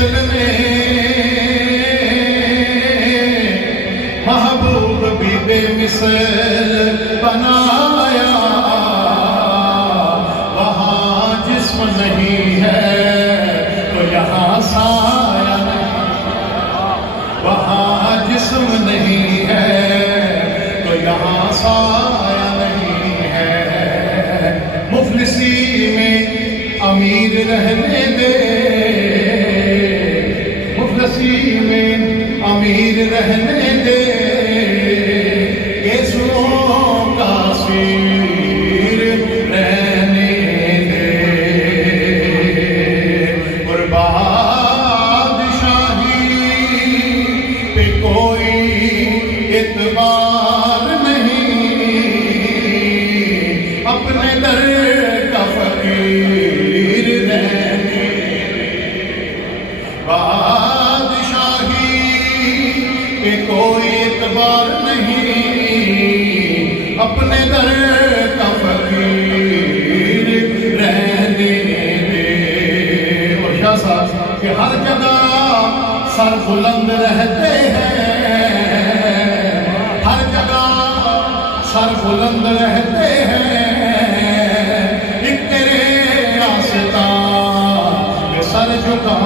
مثل نے محبوب بھی بے مثل بنایا، وہاں جسم نہیں ہے تو یہاں سایہ نہیں، وہاں جسم نہیں ہے تو یہاں سایہ نہیں ہے۔ مفلسی میں امیر رہنے دے، مفلسی میں امیر رہنے دے، گیسوں کا سیر رہنے دے، اور بادشاہی پہ کوئی اعتبار نہیں، اپنے در کا فقیر رہنے، بادشاہی پہ کوئی اعتبار نہیں، اپنے در کا فقیر رہنے دے۔ اور شاہ صاحب کہ ہر جگہ سر بلند رہتے ہیں، ہر جگہ سر بلند رہتے ہیں، ایک تیرے آستان پہ سر جھکا